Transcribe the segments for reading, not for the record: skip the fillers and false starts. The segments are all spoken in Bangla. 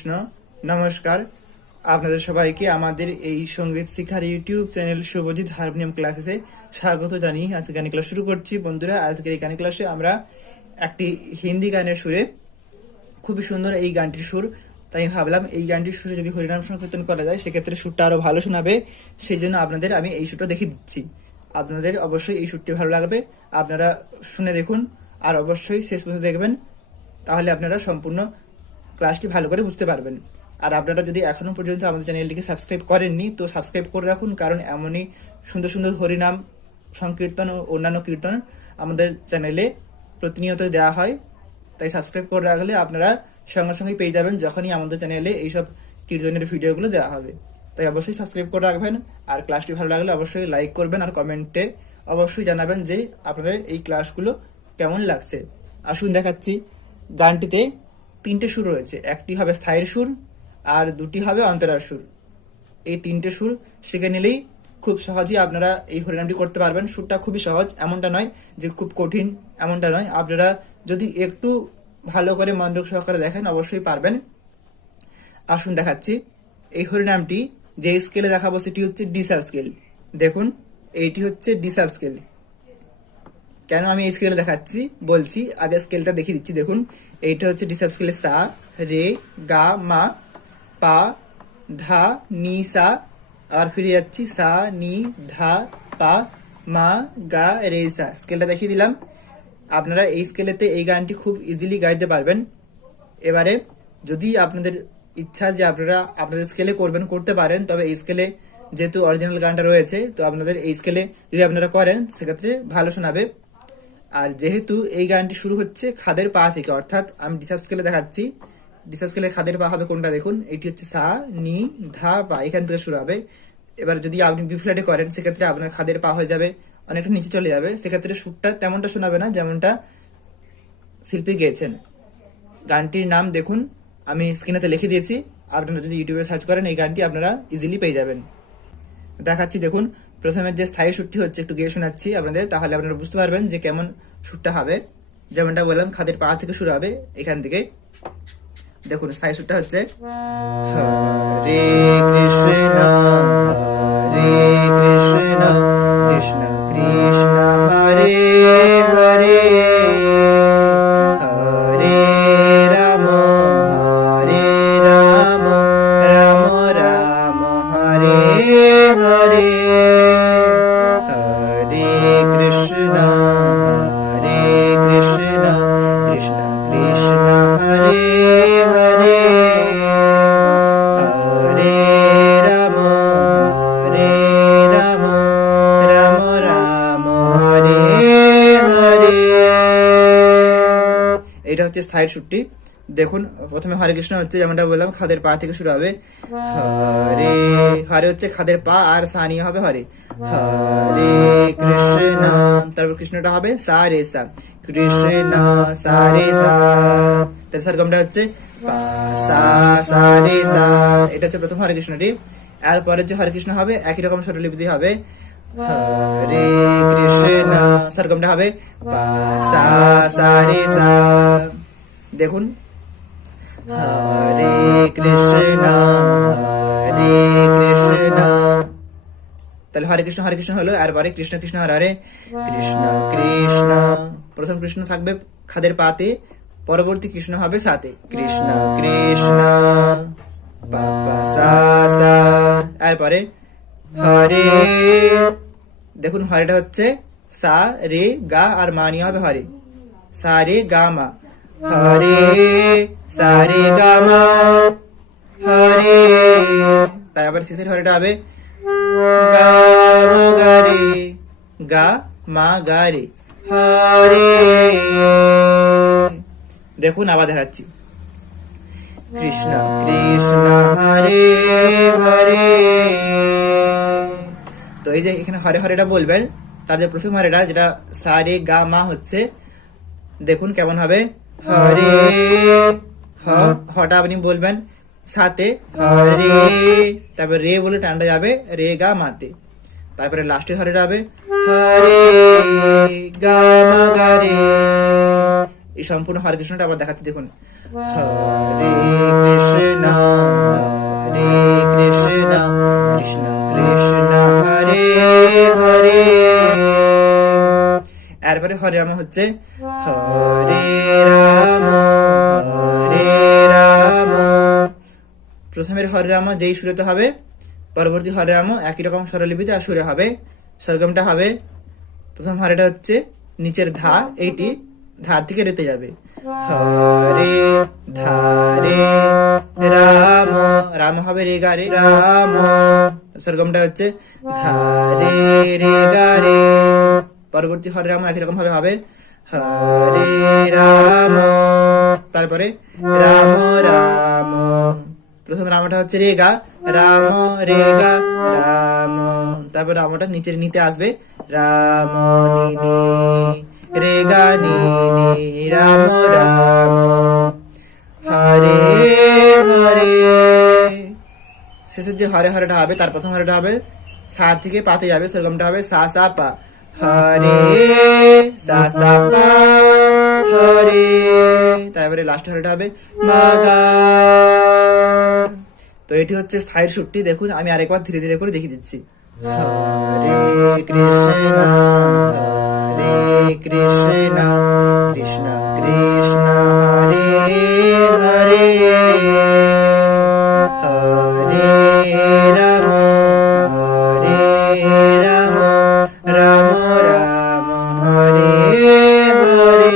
কৃষ্ণ। নমস্কার, আপনাদের সবাইকে আমাদের এই সঙ্গীত শিক্ষার ইউটিউব চ্যানেল শুভজিৎ হারমোনিয়াম ক্লাসেসে স্বাগত জানিয়ে আজকে গানের ক্লাস শুরু করছি। বন্ধুরা, আজকের এই গানের ক্লাসে আমরা একটি হিন্দি গানের সুরে, খুবই সুন্দর এই গানটির সুর, তাই ভাবলাম এই গানটির সুরে যদি হরিনাম সংকীর্তন করা যায় সেক্ষেত্রে সুরটা আরো ভালো শোনাবে। সেই জন্য আপনাদের আমি এই সুরটা দেখিয়ে দিচ্ছি। আপনাদের অবশ্যই এই সুরটি ভালো লাগবে, আপনারা শুনে দেখুন আর অবশ্যই শেষ পর্যন্ত দেখবেন, তাহলে আপনারা সম্পূর্ণ ক্লাসটি ভালো করে বুঝতে পারবেন। আর আপনারা যদি এখনো পর্যন্ত আমাদের চ্যানেলটিকে সাবস্ক্রাইব করেননি তো সাবস্ক্রাইব করে রাখুন, কারণ এমনই সুন্দর সুন্দর হরিনাম সংকীর্তন ও অন্যান্য কীর্তন আমাদের চ্যানেলে প্রতিনিয়ত দেওয়া হয়। তাই সাবস্ক্রাইব করে রাখলে আপনারা সঙ্গে সঙ্গে পেয়ে যাবেন যখনই আমাদের চ্যানেলে এইসব কীর্তনের ভিডিওগুলো দেওয়া হবে। তাই অবশ্যই সাবস্ক্রাইব করে রাখবেন। আর ক্লাসটি ভালো লাগলে অবশ্যই লাইক করবেন আর কমেন্টে অবশ্যই জানাবেন যে আপনাদের এই ক্লাসগুলো কেমন লাগছে। আসুন দেখাচ্ছি। গানটিতে তিনটে সুর রয়েছে, একটি হবে স্থায়ীর সুর আর দুটি হবে অন্তরার সুর। এই তিনটে সুর শিখে নিলেই খুব সহজেই আপনারা এই হরিনামটি করতে পারবেন। সুরটা খুবই সহজ, এমনটা নয় যে খুব কঠিন, এমনটা নয়। আপনারা যদি একটু ভালো করে মনোযোগ সহকারে দেখেন অবশ্যই পারবেন। আসুন দেখাচ্ছি। এই হরিনামটি যে স্কেলে দেখাবো সেটি হচ্ছে ডি সাব স্কেল। দেখুন, এইটি হচ্ছে ডি সাব স্কেল। কেন আমি এই স্কেলে দেখাচ্ছি বলছি, আগে স্কেলটা দেখিয়ে দিচ্ছি। দেখুন, এইটা হচ্ছে ডি সাব স্কেলে সা, রে, গা, মা, পা, ধা, নি, সা, আর ফিরে যাচ্ছি সা, নি, ধা, পা, মা, গা, রে, সা। স্কেলটা দেখিয়ে দিলাম। আপনারা এই স্কেলেতে এই গানটি খুব ইজিলি গাইতে পারবেন। এবারে যদি আপনাদের ইচ্ছা যে আপনারা আপনাদের স্কেলে করবেন, করতে পারেন, তবে এই স্কেলে যেহেতু অরিজিনাল গানটা রয়েছে তো আপনাদের এই স্কেলে যদি আপনারা করেন সেক্ষেত্রে ভালো শোনাবে। আর যেহেতু এই গানটি শুরু হচ্ছে খাদের পা থেকে, অর্থাৎ আমি ডিসাব স্কেলে দেখাচ্ছি, ডিসাব স্কেলে খাদের পা হবে কোনটা দেখুন, এটি হচ্ছে সা, নি, ধা, পা, এখান থেকে শুরু হবে। এবার যদি আপনি বি ফ্ল্যাটে করেন সেক্ষেত্রে আপনার খাদের পা হয়ে যাবে, অনেকটা নিচে চলে যাবে, সেক্ষেত্রে সুরটা তেমনটা শোনাবে না যেমনটা শিল্পী গেয়েছেন। গানটির নাম দেখুন, আমি স্ক্রিনেতে লিখে দিয়েছি, আপনারা যদি ইউটিউবে সার্চ করেন এই গানটি আপনারা ইজিলি পেয়ে যাবেন। দেখাচ্ছি দেখুন, প্রথমে যে স্থায়ী সুরটি হচ্ছে একটু গিয়ে শোনাচ্ছি আপনাদের, তাহলে আপনারা বুঝতে পারবেন যে কেমন সুরটা হবে। যেমনটা বললাম খাদের পা থেকে শুরু হবে, এখান থেকে দেখুন স্থায়ী সুরটা হচ্ছে হরে কৃষ্ণ হরে কৃষ্ণ কৃষ্ণ কৃষ্ণ হরে হরে হরে রাম হরে রাম রাম রাম হরে হরে হরে কৃষ্ণ হরে কৃষ্ণ কৃষ্ণ কৃষ্ণ হরে হরে হরে রাম রাম রাম হরে হরে। এটা হচ্ছে স্থায়ী সুরটি। দেখুন, প্রথমে হরে কৃষ্ণ হচ্ছে যেমনটা বললাম খাদের পা থেকে শুরু হবে, হরে হরে হচ্ছে খাদের পা আর সা নিয়ে হবে হরে, হরে কৃষ্ণ, তারপর কৃষ্ণটা হবে সা রে সা, কৃষ্ণ সা রে সা, তার সরগমটা হচ্ছে পা সা সা রে সা। এটা হচ্ছে প্রথম হরে কৃষ্ণটি। এরপরে যে হরে কৃষ্ণ হবে একই রকম স্বরলিপি হবে, হরে কৃষ্ণ, সরগমটা হবে পা সা সা রে সা। দেখুন, হরে কৃষ্ণ হরে কৃষ্ণ, তাহলে হরে কৃষ্ণ হলো। এরপরে কৃষ্ণ কৃষ্ণ হরে হরে, কৃষ্ণ কৃষ্ণ, প্রথম কৃষ্ণ থাকবে খাদের পাতে, পরবর্তী কৃষ্ণ হবে সাথে, কৃষ্ণ কৃষ্ণ পা পা সা সা। এরপরে হরে, দেখুন হরেটা হচ্ছে সা রে গা আর মা নিয়ে হবে হরে, সা রে গা মা, হরে সা রে গা মা হরে। তারপরে শেষের হরেটা হবে গা মা গা রে, গা মা গা রে হরে। দেখুন আবার দেখাচ্ছি, কৃষ্ণ কৃষ্ণ হরে হরে। তো এই যে এখানে হরে হরেটা বলবেন, তার যে প্রথম হরেটা যেটা সা রে গা মা হচ্ছে, দেখুন কেমন হবে, হরে হটা আপনি বলবেন সাথে হরে, তারপর রে বলে টানটা যাবে রে গা মাতে, তারপরে লাস্টে হরেটা হবে হরে গা মা গা রে এই সম্পূর্ণ হরে কৃষ্ণটা আবার দেখাচ্ছি দেখুন। হরে কৃষ্ণ হরে কৃষ্ণ কৃষ্ণ কৃষ্ণ হরে হরে। এরপরে হরে রাম হচ্ছে হরে রাম হরে রাম। প্রথমের হরে রাম যেই সুরেতে হবে, পরবর্তী হরে রাম একই রকম স্বরলিপিতে আর সুরে হবে। স্বরগমটা হবে, প্রথম হরেটা হচ্ছে নিচের ধা, এইটি ধা থেকে রেতে যাবে। হরে ধারে রাম, রাম হবে রে গা রে রাম। স্বরগমটা হচ্ছে ধারে রে গা রে। পরবর্তী হরে রাম একই রকম ভাবে হবে হরে রাম, তারপরে রাম রাম। প্রথম রামটা হচ্ছে রে গা, রাম রে গা রাম। তারপর রামটা নিচের নিতে আসবে, রাম নি নি রে গা নি নি রাম রাম হরে হরে। শেষের যে হরে হরেটা হবে, তার প্রথম হরেটা হবে সা থেকে পাতে যাবে, সেরকমটা হবে সা সা পা হরে সা সা পা হরে। তারপরে লাস্ট হরেটা হবে মা গা। তো এটি হচ্ছে স্থায়ীর সুরটি। দেখুন আমি আরেকবার ধীরে ধীরে করে দেখিয়ে দিচ্ছি। হরে কৃষ্ণ হরে কৃষ্ণ কৃষ্ণ কৃষ্ণ হরে হরে হরে রাম হরে রাম রাম রাম হরে হরে।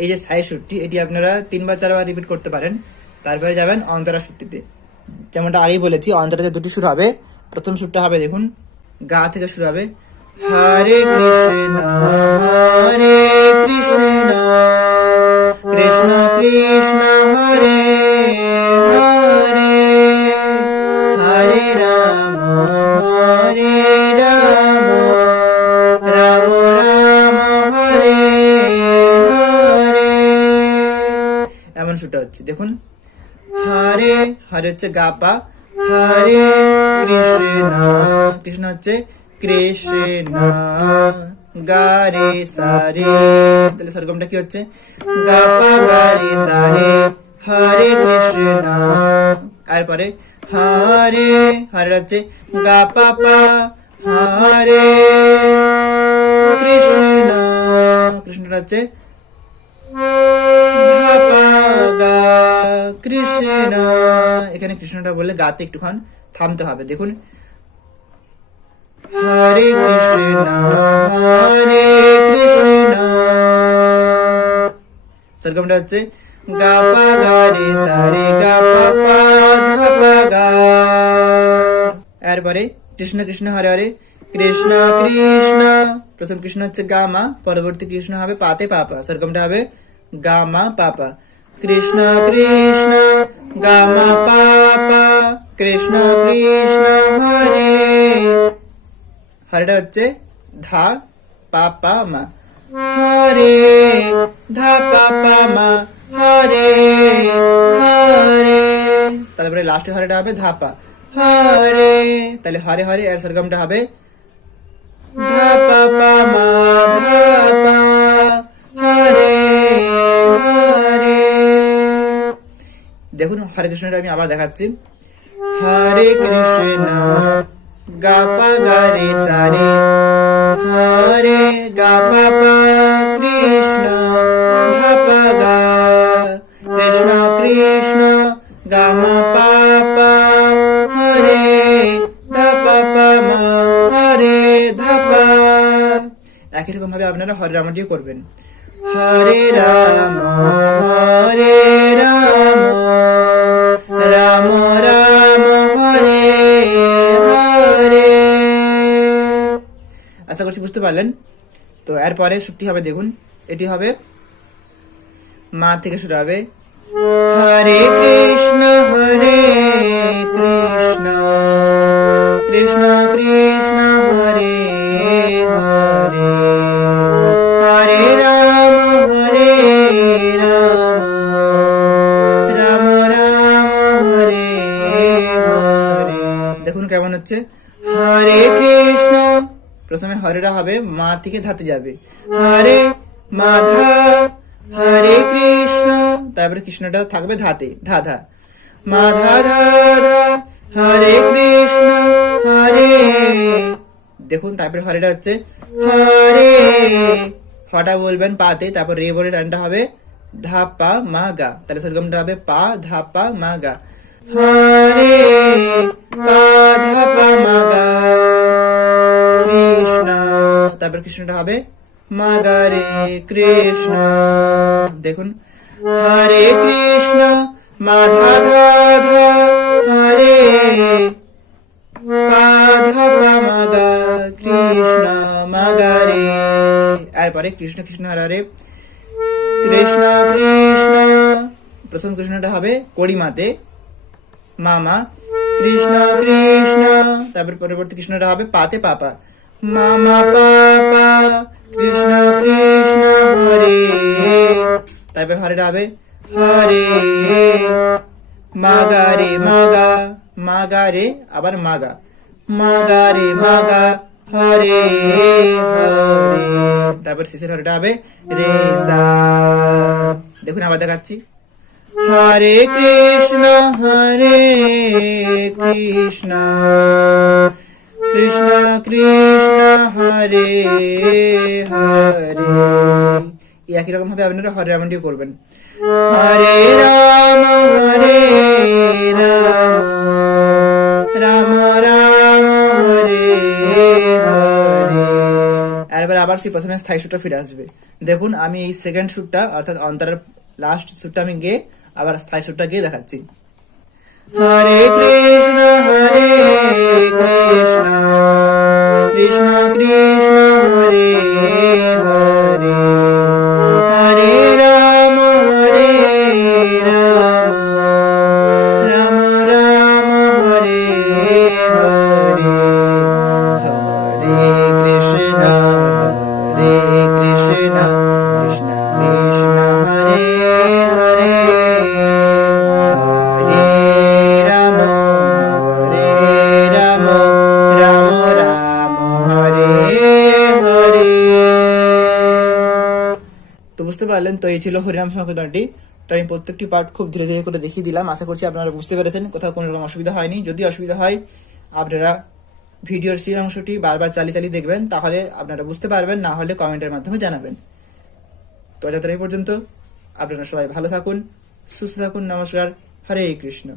এই যে স্থায়ী সুরটি, এটি আপনারা 3 বা 4 বার রিপিট করতে পারেন। তারপরে যাবেন অন্তরা সুরটিতে। যেমনটা আগেই বলেছি, অন্তরাতে 2টি সুর হবে। প্রথম সুরটা হবে দেখুন, গা থেকে শুরু হবে হরে কৃষ্ণ হরে কৃষ্ণ কৃষ্ণ কৃষ্ণ হরে হরে হরে রাম হরে রাম রাম রাম হরে হরে। এমন সুরটা হচ্ছে দেখুন। হরে হরে হচ্ছে গা পা, হরে কৃষ্ণ কৃষ্ণ হচ্ছে কৃষ্ণ গা রে সা রে। তাহলে স্বরগমটা কি হচ্ছে গা পা গা রে সা রে হরে কৃষ্ণ। এরপরে হরে হরে হচ্ছে গা পা পা হরে কৃষ্ণ কৃষ্ণটা হচ্ছে কৃষ্ণ। এখানে কৃষ্ণটা বললে গাতে একটুখান থামতে হবে। দেখুন হরে কৃষ্ণ হরে কৃষ্ণ। সরগমটা হচ্ছে গা পা গা রে সা রে গা পা পা ধা পা গা। এরপরে কৃষ্ণ কৃষ্ণ হরে হরে কৃষ্ণ কৃষ্ণ। প্রথম কৃষ্ণ হচ্ছে গা মা, পরবর্তী কৃষ্ণ হবে পাতে পাপা। সরগমটা হবে গা মা পাপা কৃষ্ণ কৃষ্ণ গা মা পাপা কৃষ্ণ কৃষ্ণ হরে। হরেটা হচ্ছে ধা পা পা মা হরে ধা পা পা মা হরে হরে। তারপরে লাস্টে হরেটা হবে ধাপা হরে। তাহলে হরে হরে এর সরগমটা হবে ধা পা পা মা ধা পা হরে হরে। দেখুন হরে কৃষ্ণটা আমি আবার দেখাচ্ছি। হরে কৃষ্ণ গা পা গা রে সা রে হরে গা পা পা কৃষ্ণ ধা পা গা কৃষ্ণ কৃষ্ণ গা মা পা পা হরে ধা পা পা মা হরে ধা পা। একই রকম ভাবে আপনারা হরে রামটিও করবেন। হরে রাম রাম রাম হরে হরে। আশা করছি বুঝতে পারলেন। তো এরপরে সুরটি হবে দেখুন, এটি হবে মা থেকে শুরু হবে হরে কৃষ্ণ কৃষ্ণ কৃষ্ণ হরে হরে হরে রাম রাম রাম হরে হরে। দেখুন কেমন হচ্ছে হরে কৃষ্ণ। প্রথমে হরেটা হবে মা থেকে ধাতে যাবে হরে মাধা, হরে কৃষ্ণ, তারপরে কৃষ্ণটা থাকবে ধাতে, ধা ধা, মাধা ধা ধা, হরে কৃষ্ণ হরে, দেখুন তারপরে হরেটা হচ্ছে হরে, হটা বলবেন পাতে, তারপর রে বলে টানটা হবে ধা পা মা গা, তাহলে সেরকমটা হবে পা ধা পা মা গা, হরে পা ধা পা মা গা কৃষ্ণ, তারপর কৃষ্ণটা হবে মা গা রে কৃষ্ণ, দেখুন হরে কৃষ্ণ মাধা ধা ধা, হরে পা ধা পা মা গা কৃষ্ণ মা গা রে, এরপরে কৃষ্ণ কৃষ্ণ হরে হরে, কৃষ্ণ কৃষ্ণ, প্রথম কৃষ্ণটা হবে কড়িমাতে মামা, কৃষ্ণ কৃষ্ণ, তারপর পরবর্তী কৃষ্ণটা হবে পাতে পাপা, মামা পাপা, কৃষ্ণ কৃষ্ণ হরে, তারপর হরেটা হবে হরে মাগা রে মাগা, মাগা রে আবার মাগা, মাগা রে মাগা হরে হরে, তারপর শেষের হরেটা হবে রে সা, দেখুন আবার দেখাচ্ছি, হরে কৃষ্ণ কৃষ্ণ কৃষ্ণ হরে হরে, এই একই রকম ভাবে আপনারা হরে রামটিও করবেন, হরে রাম রাম রাম হরে হরে, এরপর আবার সেই প্রথমে স্থায়ী সুরটা ফিরে আসবে। দেখুন আমি এই সেকেন্ড সুরটা অর্থাৎ অন্তরের লাস্ট সুরটা আমি গিয়ে আবার স্থায়ী সুরটা গিয়ে দেখাচ্ছি, হরে কৃষ্ণ কৃষ্ণ কৃষ্ণ কৃষ্ণ হরে হরে, হরে রাম রাম রাম রাম হরে হরে, হরে কৃষ্ণ কৃষ্ণ কৃষ্ণ হরে হরে, হরে রাম রাম রাম হরে হরে। তো বুঝতে পারলেন, তো এই ছিল হরিনাম সংকীর্তনটি। তো আমি প্রত্যেকটি পার্ট খুব ধীরে ধীরে করে দেখিয়ে দিলাম, আশা করছি আপনারা বুঝতে পেরেছেন, কোথাও কোনো রকম অসুবিধা হয়নি। যদি অসুবিধা হয় আপনারা ভিডিওর সেই অংশটি বারবার চালিয়ে চালিয়ে দেখবেন, তাহলে আপনারা বুঝতে পারবেন, না হলে কমেন্টের মাধ্যমে জানাবেন। তো আজ এই পর্যন্ত, আপনারা সবাই ভালো থাকুন, সুস্থ থাকুন, নমস্কার, হরে কৃষ্ণ।